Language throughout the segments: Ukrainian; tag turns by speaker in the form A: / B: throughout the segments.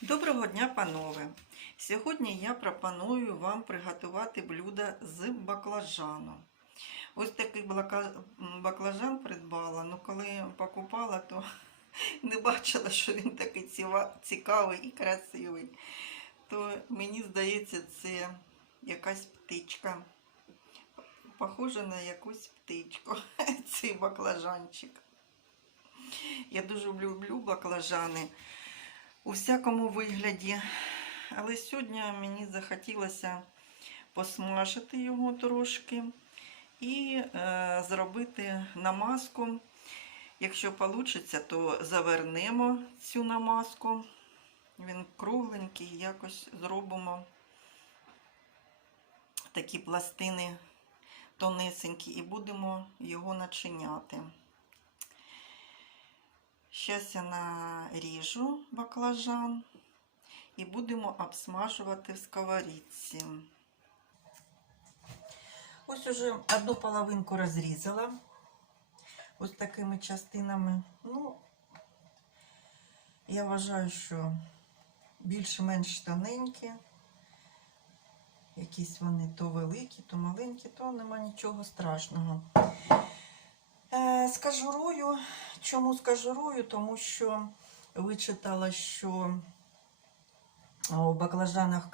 A: Доброго дня, панове! Сьогодні я пропоную вам приготувати блюдо з баклажану. Ось такий баклажан придбала, але коли покупала, то не бачила, що він такий цікавий і красивий. То мені здається, це якась птичка. Похоже на якусь птичку, цей баклажанчик. Я дуже люблю баклажани у всякому вигляді. Але сьогодні мені захотілося посмажити його трошки і е, зробити намазку. Якщо вийде, то завернемо цю намазку. Він кругленький, якось зробимо такі пластини тонесенькі і будемо його начиняти. Зараз я наріжу баклажан і будемо обсмажувати в сковорідці. Ось уже одну половинку розрізала ось такими частинами. Ну, я вважаю, що більш-менш тоненькі. Якісь вони то великі, то маленькі, то нема нічого страшного. Е, з кожурою. Чому з кожурою? Тому що вичитала, що у баклажанах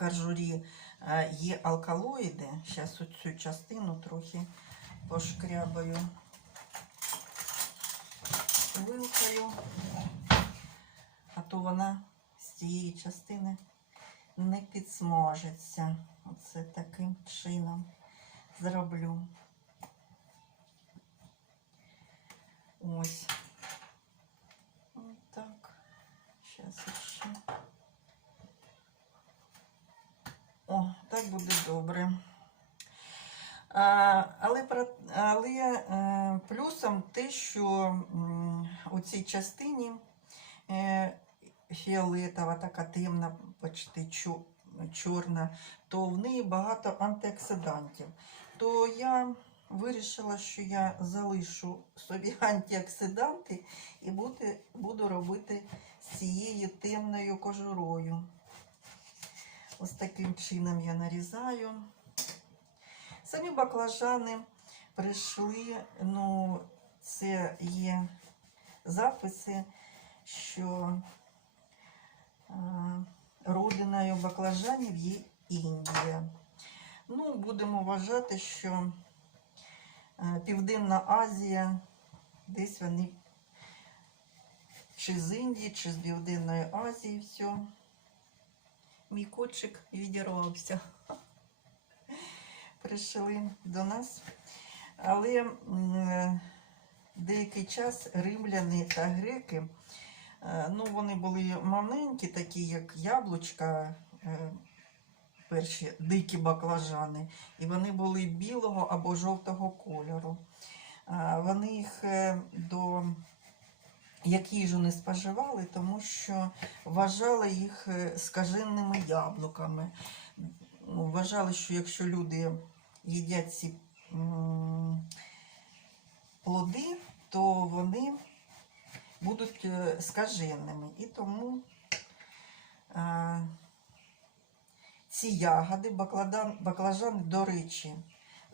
A: е, є алкалоїди. Зараз оцю частину трохи пошкрябаю вилкою, а то вона з цієї частини не підсмажиться. Оце таким чином зроблю. Ось. Зараз ще. О, так буде добре. А, але але е, плюсом те, що у цій частині е, фіолетова, така темна, почти чорна, то в неї багато антиоксидантів. То я вирішила, що я залишу собі антиоксиданти і буду, буду робити цією темною кожурою. Ось таким чином я нарізаю. Самі баклажани прийшли, ну, це є записи, що родиною баклажанів є Індія. Ну, будемо вважати, що Південна Азія, десь вони чи з Індії, чи з Південної Азії все. Мій котчик відірвався. Прийшли до нас. Але е, деякий час римляни та греки, е, ну, вони були маленькі, такі, як яблучка, е, перші дикі баклажани, і вони були білого або жовтого кольору. Вони їх до як їжу не споживали, тому що вважали їх е, скаженними яблуками. Ну, Вважали, що якщо люди їдять ці плоди, то вони будуть е, скаженими. І тому е, ці ягоди, баклажани, до речі,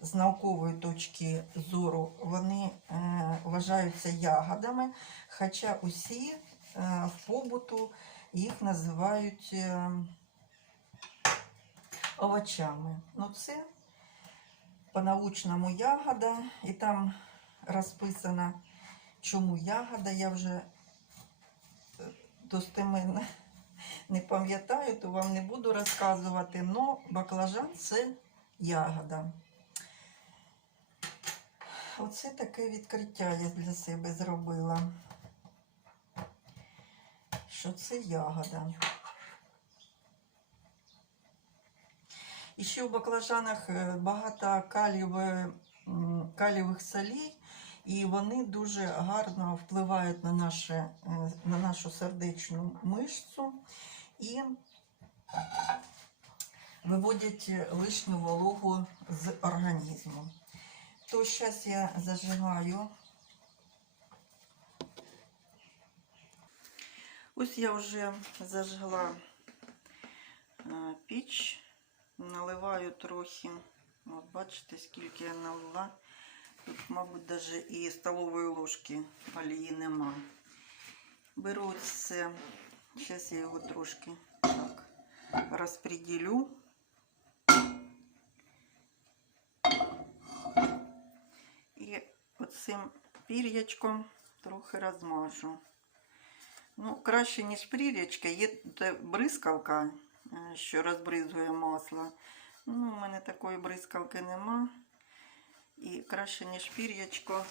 A: з наукової точки зору, вони е, вважаються ягодами, хоча усі е, в побуту їх називають е, овочами. Ну, це по-научному ягода, і там розписано, чому ягода. Я вже достеменно не пам'ятаю, то вам не буду розказувати, але баклажан це ягода. Оце таке відкриття я для себе зробила, що це ягода. І ще у баклажанах е, багато м, калієвих солей, і вони дуже гарно впливають на, наше, е, на нашу сердечну мишцю і виводять лишню вологу з організму. То зараз я зажигаю. Ось я вже зажгла е, піч, наливаю трохи. От бачите, скільки я налила. Тут, мабуть, навіть і столової ложки олії нема. Беру це, зараз я його трошки так розподілю. Оцим пір'ячком трохи розмажу. Ну, краще, ніж пір'ячка, є бризкалка, е, що розбризує масло. Ну, у мене такої бризкалки нема. І краще, ніж пір'ячко.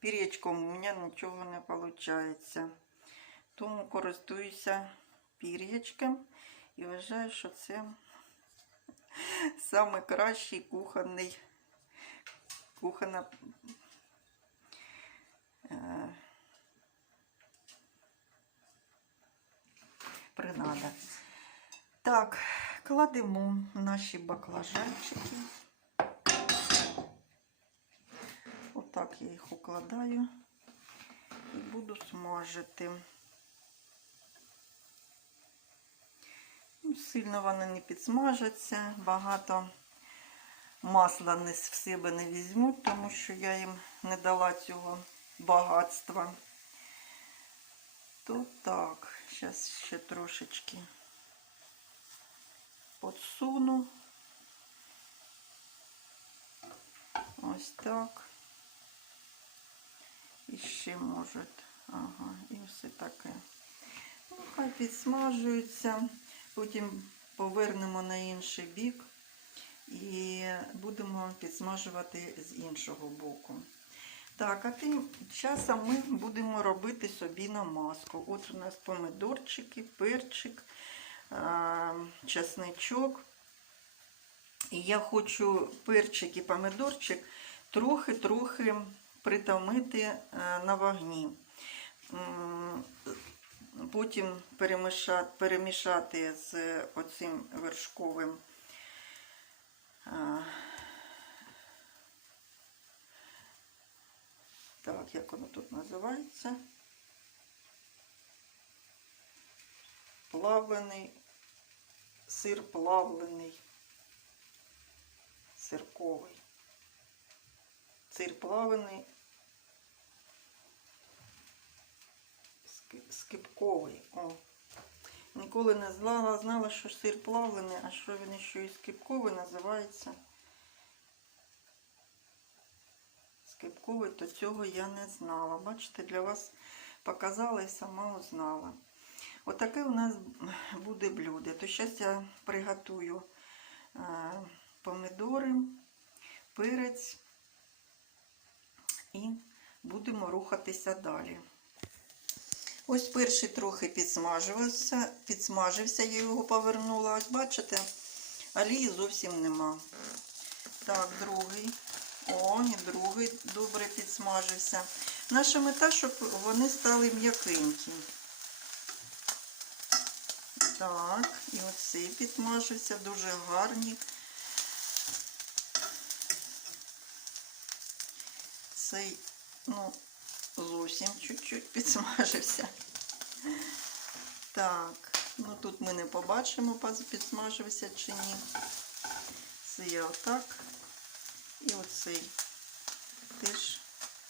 A: Пір'ячком у мене нічого не виходить. Тому користуюся пір'ячком і вважаю, що це саме кращий кухонний кухонна принада. Так, кладемо наші баклажанчики. Отак я їх укладаю і буду смажити. Ну, Сильно вони не підсмажаться, багато масла в себе не візьмуть, тому що я їм не дала цього багатства. То так, зараз ще трошечки подсуну. Ось так. І ще може. Ага, і все таке. Ну, хай підсмажується. Потім повернемо на інший бік і будемо підсмажувати з іншого боку. Так, а тим часом ми будемо робити собі намазку. От у нас помидорчики, перчик, а, чесничок. І я хочу перчик і помидорчик трохи-трохи притомити е, на вогні. Потім перемішати, з оцим вершковим так, як воно тут називається? Плавлений, сир плавлений, сирковий. Сир плавлений, скипковий. О. Ніколи не знала, знала, що сир плавлений, а що він ще і скипковий називається. Скипковий, то цього я не знала. Бачите, для вас показала і сама узнала. Отаке у нас буде блюдо. То зараз я приготую е, помидори, перець і будемо рухатися далі. Ось перший трохи підсмажився, підсмажився, я його повернула. Ось бачите, олії зовсім нема. Так, другий. О, і другий добре підсмажився. Наша мета, щоб вони стали м'якенькі. Так, і оцей підсмажився, дуже гарні. Цей, ну, зовсім чуть-чуть підсмажився. Так, ну тут ми не побачимо, підсмажився чи ні. Це я отак. І оцей теж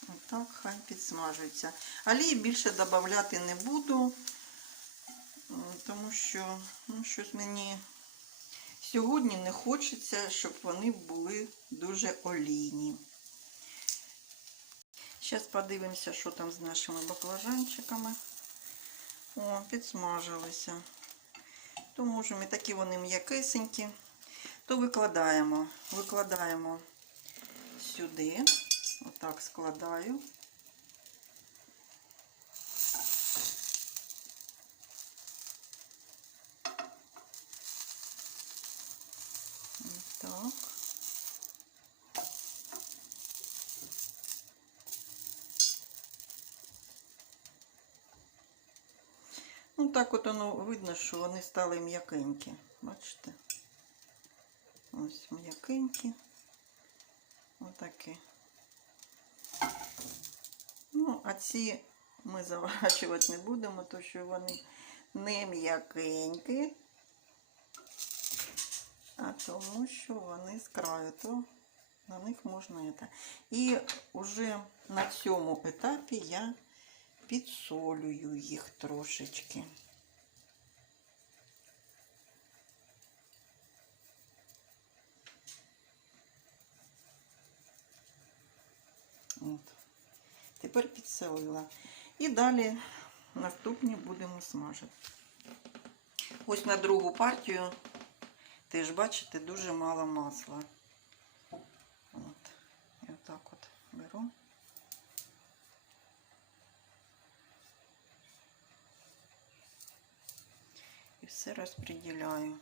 A: отак хай підсмажується. Олії більше додавати не буду, тому що ну, щось мені сьогодні не хочеться, щоб вони були дуже олійні. Зараз подивимося, що там з нашими баклажанчиками. О, підсмажилися. То можемо, і такі вони м'якисенькі, то викладаємо. Викладаємо сюди. Отак складаю. Ну, так от воно видно, що вони стали м'якенькі. Бачите? Ось м'якенькі. Отакі. Ну, а ці ми заворачувати не будемо, тому що вони не м'якенькі. А тому що вони з краю, то на них можна це. І вже на цьому етапі я підсолюю їх трошечки. От. Тепер підсолила. І далі наступні будемо смажити. Ось на другу партію теж бачите дуже мало масла. От. І отак от беру. І все розподіляю.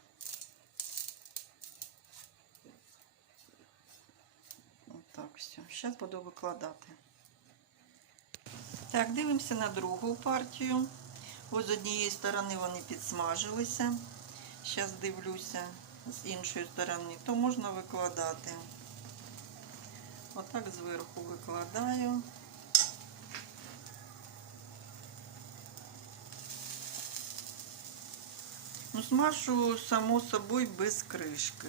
A: Отак все. Зараз буду викладати. Так, дивимося на другу партію. Ось з однієї сторони вони підсмажилися. Зараз дивлюся з іншої сторони, то можна викладати. Отак зверху викладаю. Ну, смажу, само собою, без кришки.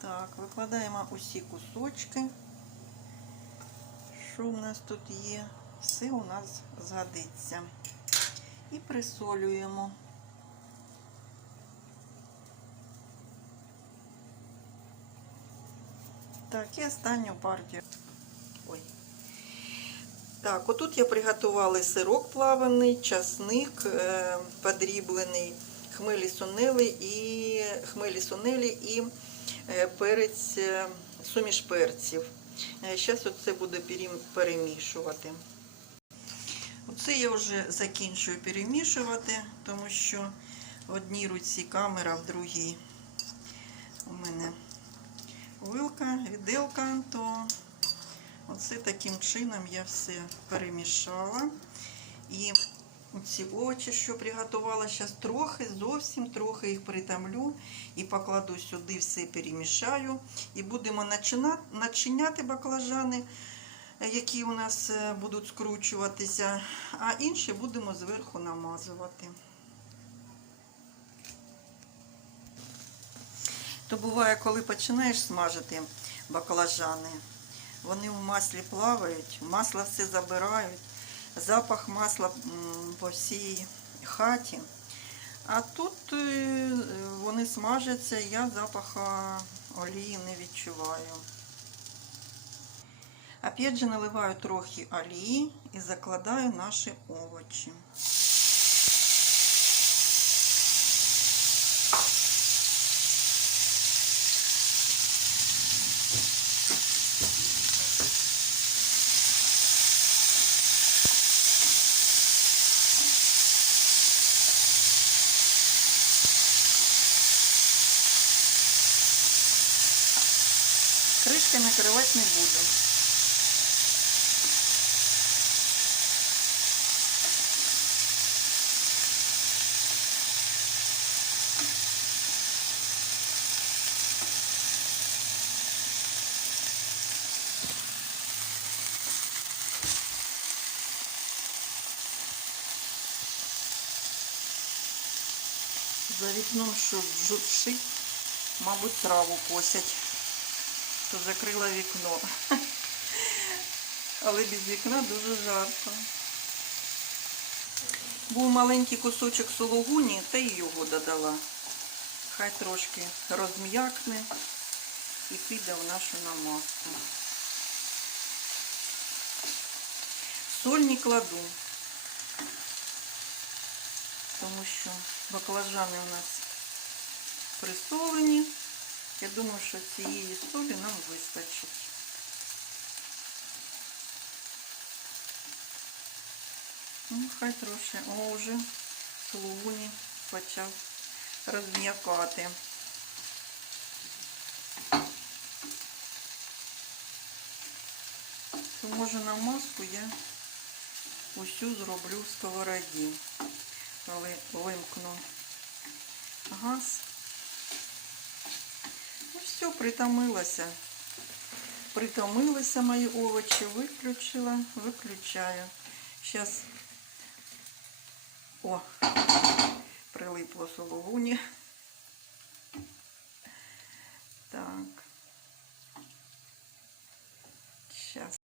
A: Так, викладаємо усі кусочки. Що у нас тут є? Все у нас згодиться. І присолюємо. Так, і останню партію. Ой. Так, отут я приготувала сирок плаваний, часник е, подріблений, хмелі сунели і хмелі сунелі і перець, е, суміш перців. Зараз оце буду перемішувати. Оце я вже закінчую перемішувати, тому що в одній руці камера, в другій у мене вилка, віделка, то оце таким чином я все перемішала. І ці овочі, що приготувала, зараз трохи, зовсім трохи їх притомлю і покладу сюди, все перемішаю. І будемо начиняти баклажани, е, які у нас е, будуть скручуватися, а інші будемо зверху намазувати. То буває, коли починаєш смажити баклажани, вони в маслі плавають, масло все забирають, запах масла по всій хаті. А тут е, вони смажаться, я запаха олії не відчуваю. Опять же наливаю трохи олії і закладаю наші овочі. Кришкой накривати не буду. За вікном що журшить, мабуть, траву косять. То закрила вікно. Але без вікна дуже жарко. Був маленький кусочок сологуні, та й його додала. Хай трошки розм'якне і піде в нашу намазку. Соль не кладу, тому що баклажани у нас присолені. Я думаю, що цієї солі нам вистачить. Ну, хай трошки. О, вже слуні почав розм'якати. То може намазку я усю зроблю в сковороді. коли вимкну газ. Все, притомилася. Притомилися мої овочі, виключила, виключаю. Зараз, о, прилипло сологуні. Так. Сейчас.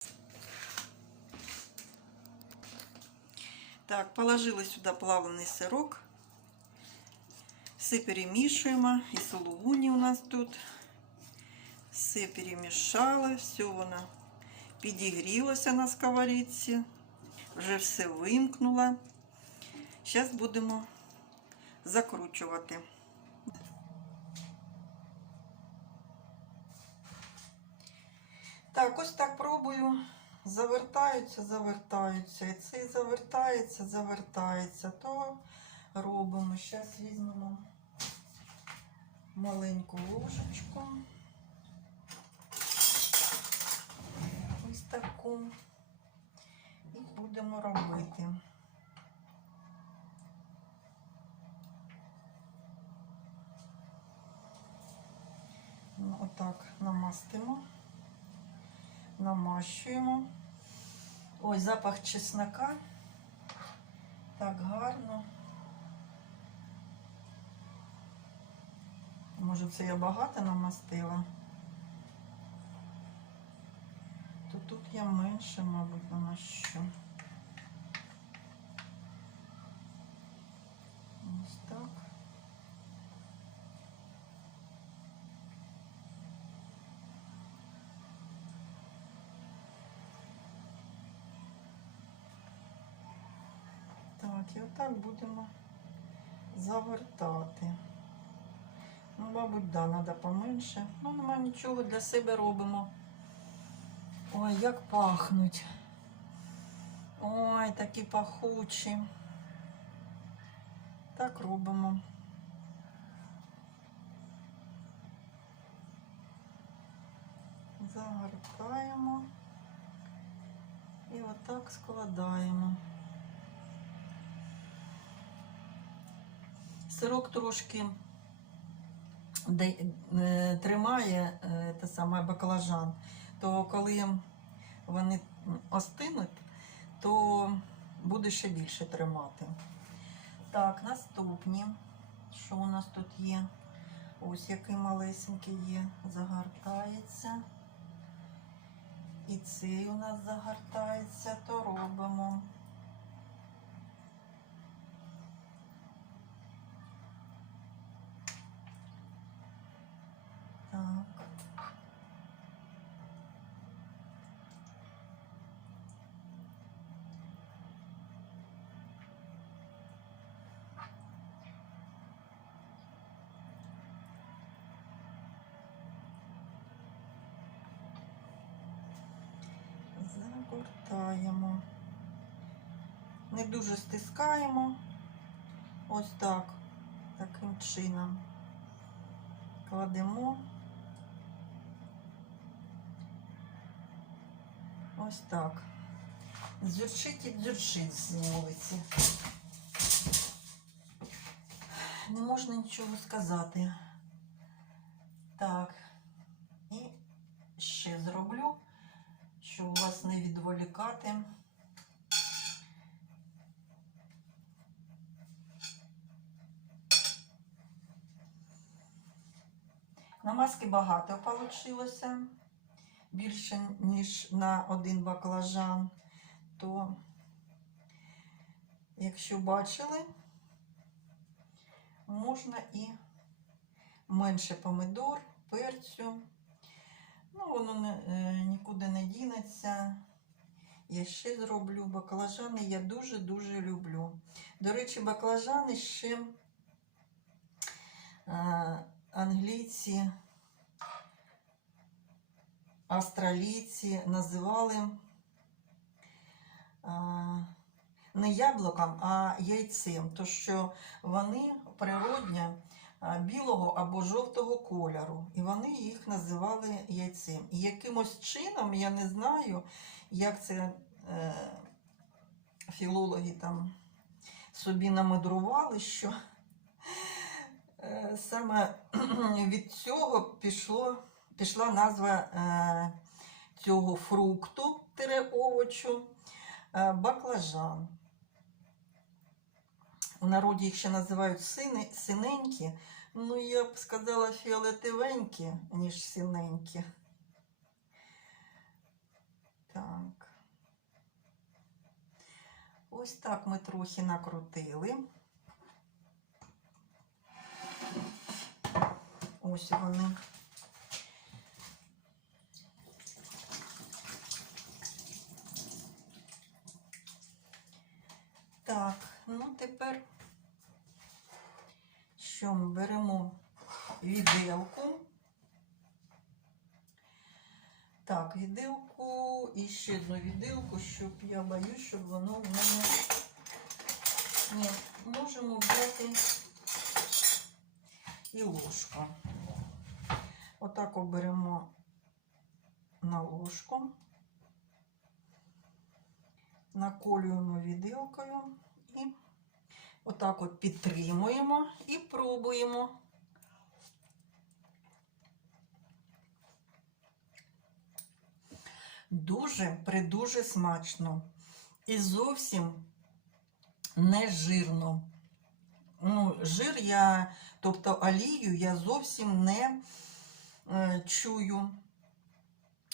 A: Так, положила сюда плавленый сырок. Все перемішуємо. І сулугуні у нас тут. Все перемішала, все воно підігрілося на сковорідці. Вже все вимкнула. Зараз будемо закручувати. Так, ось так пробую. Завертаються, завертаються. І цей завертається, завертається. То робимо. Зараз візьмемо маленьку ложечку. Ось. І будемо робити. Ну, Отак намастимо намащуємо. Ой, запах чеснока. Так гарно. Може, це я багато намастила. То тут я менше, мабуть, намащу. Ось так. Так, і отак будемо завертати. Ну, мабуть, да, треба поменше. Ну, нема нічого, для себе робимо. Ой, як пахнуть. Ой, такі пахучі. Так робимо. Загортаємо і отак складаємо. Сирок трошки е, тримає е, те саме баклажан, то коли вони остинуть, то буде ще більше тримати. Так, наступні. Що у нас тут є? Ось який малесенький є, загортається. І цей у нас загортається, то робимо. Так. Загортаємо. Не дуже стискаємо. Ось так. Таким чином кладемо. Ось так. Дзюрчить і дзюрчить з вулиці. Не можна нічого сказати. Так. І ще зроблю, щоб вас не відволікати. Намазки багато вийшло. Більше, ніж на один баклажан. То, якщо бачили, можна і менше помидор, перцю. Ну, воно не, е, нікуди не дінеться. Я ще зроблю баклажани, я дуже-дуже люблю. До речі, баклажани ще е, англійці, австралійці називали а, не яблуком, а яйцем, то що вони природні а, білого або жовтого кольору, і вони їх називали яйцем. І якимось чином, я не знаю, як це е, філологи там собі намудрували, що е, саме від цього пішло, пішла назва е, цього фрукту тире овочу е, баклажан. У народі їх ще називають сини, синенькі, ну я б сказала фіолетивенькі, ніж синенькі. Так. Ось так ми трохи накрутили. Ось вони. Так, ну тепер що ми беремо віделку. Так, віделку і ще одну віделку, щоб я боюсь, щоб воно в мене. Ні, можемо взяти і ложку. Отак оберемо на ложку, наколюємо віделкою і отак от підтримуємо і пробуємо. Дуже придуже смачно. І зовсім не жирно. Ну, жир я, тобто олію я зовсім не е, чую.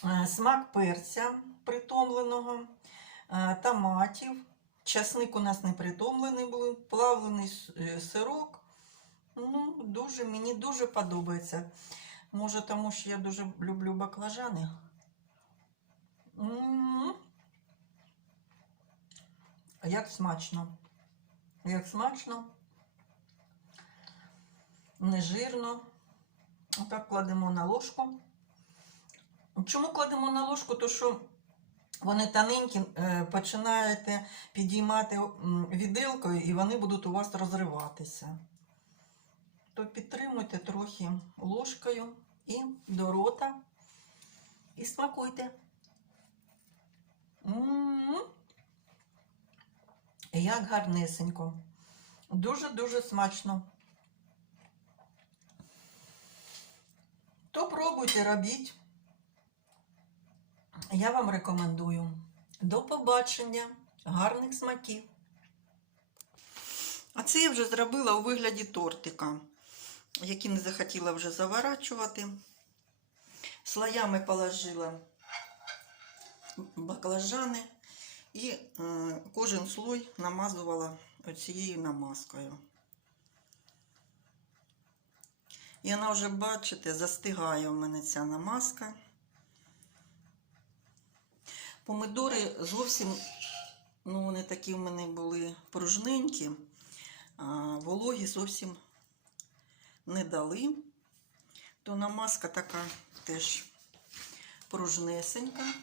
A: Е, смак перця притомленого, е, томатів. Часник у нас не притомлений був, плавлений е, сирок. Ну, дуже, мені дуже подобається. Може, тому що я дуже люблю баклажани. Як смачно. Як смачно. Нежирно. Отак кладемо на ложку. Чому кладемо на ложку? То що вони тоненькі, е, починаєте підіймати м, віделкою, і вони будуть у вас розриватися. То підтримуйте трохи ложкою і до рота. І смакуйте. М. Як гарнесенько. Дуже-дуже смачно. То пробуйте робіть. Я вам рекомендую. До побачення, гарних смаків. А це я вже зробила у вигляді тортика, який не захотіла вже заворачувати. Слоями положила баклажани і е, кожен слой намазувала оцією намазкою. І вона вже, бачите, застигає у мене ця намазка. Помидори зовсім, ну, вони такі в мене були пружненькі, а вологі зовсім не дали. То намазка така теж пружнесенька.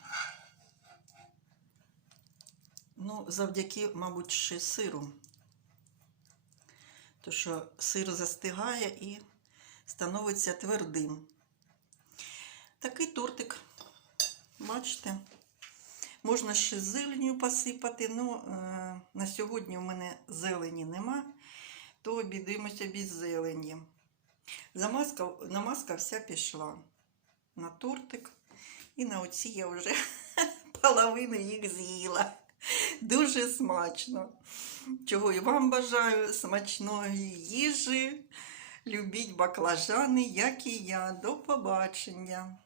A: Ну, завдяки, мабуть, ще сиру. То що сир застигає і становиться твердим. Такий тортик, бачите, можна ще зеленню посипати, але е, на сьогодні у мене зелені нема, то обійдемося без зелені. Замазка, намазка вся пішла на тортик, і на оці я вже половину їх з'їла. Дуже смачно. Чого і вам бажаю смачної їжі. Любіть баклажани, як і я. До побачення.